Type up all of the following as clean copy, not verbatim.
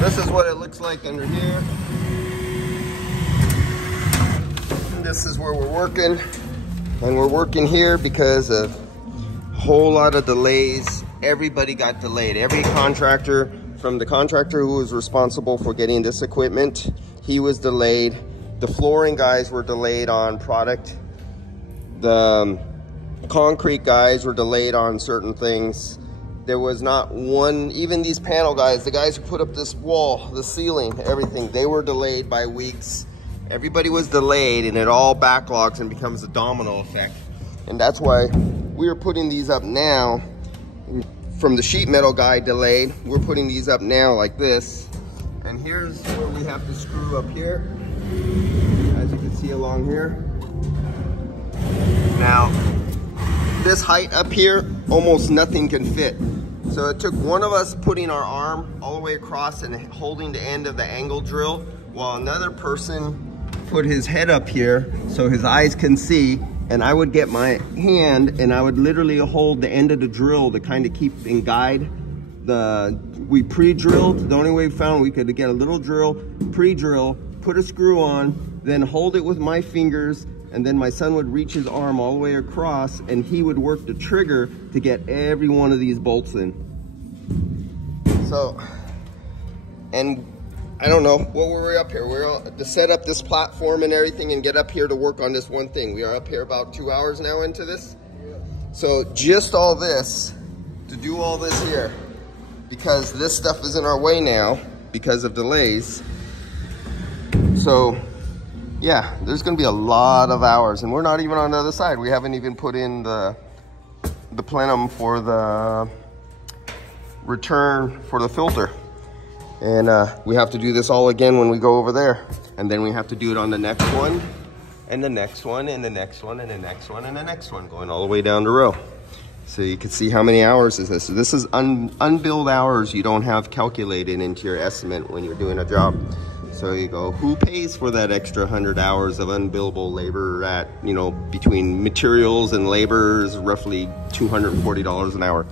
This is what it looks like under here. And this is where we're working. And we're working here because of a whole lot of delays. Everybody got delayed. Every contractor, from the contractor who was responsible for getting this equipment, he was delayed. The flooring guys were delayed on product. The concrete guys were delayed on certain things. There was not one, even these panel guys, the guys who put up this wall, the ceiling, everything, they were delayed by weeks. Everybody was delayed, and it all backlogs and becomes a domino effect. And that's why we are putting these up now. From the sheet metal guy delayed, we're putting these up now like this. And here's where we have to screw up here, as you can see along here. Now, this height up here, almost nothing can fit. So it took one of us putting our arm all the way across and holding the end of the angle drill, while another person put his head up here so his eyes can see, and I would get my hand and I would literally hold the end of the drill to kind of keep and guide. We pre-drilled. The only way we found we could get a little drill, pre-drill, put a screw on, then hold it with my fingers, and then my son would reach his arm all the way across and he would work the trigger to get every one of these bolts in. So, and I don't know, what were we up here? We're to set up this platform and everything and get up here to work on this one thing. We are up here about 2 hours now into this. So just all this, to do all this here, because this stuff is in our way now because of delays. So yeah, there's gonna be a lot of hours, and we're not even on the other side. We haven't even put in the plenum for the return for the filter. And we have to do this all again when we go over there. And then we have to do it on the next one, and the next one, and the next one, and the next one, and the next one, going all the way down the row. So you can see how many hours is this. So this is unbilled hours you don't have calculated into your estimate when you're doing a job. So you go, who pays for that extra 100 hours of unbillable labor at, you know, between materials and labor is roughly $240 an hour.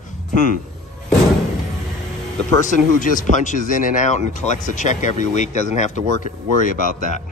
The person who just punches in and out and collects a check every week doesn't have to worry about that.